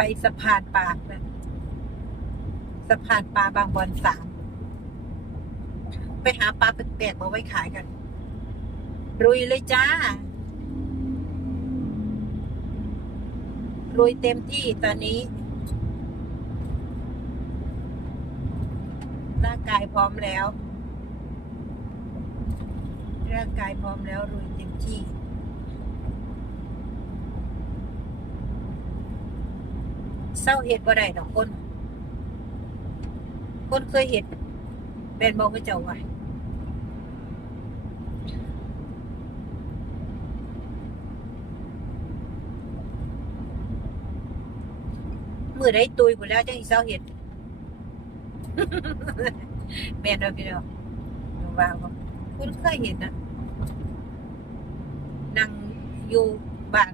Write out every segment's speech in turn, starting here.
ไปสะพานปลานะสะพานปลาบางบอนสามไปหาปลาแปลกๆมาไว้ขายกัน รุยเลยจ้าลุยเต็มที่ตอนนี้ร่างกายพร้อมแล้ว ร่างกายพร้อมแล้วลุยเต็มที่ เศร้าเห็ดบ่ได้ดอกคน คนเคยเห็ดแบนบอกให้เจ้าไว้มือได้ตุยหมดแล้วจังอีเศร้าเห็ดแม่นเอาพี่น้องว่าคุณเคยเห็นนะนั่งอยู่บ้าน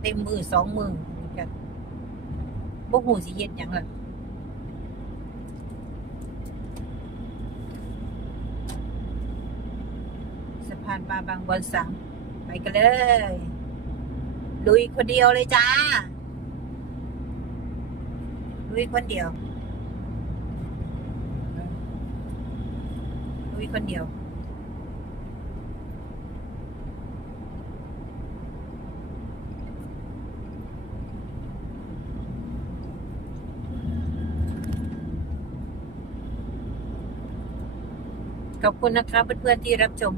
เต็มมือสองมือเหมือนกัน บ่หูสิเฮ็ดหยังล่ะสะพานปลาบางบอนสามไปกันเลย ลุยคนเดียวเลยจ้า ลุยคนเดียว ลุยคนเดียว ขอบคุณนะคะเพื่อนๆที่รับชม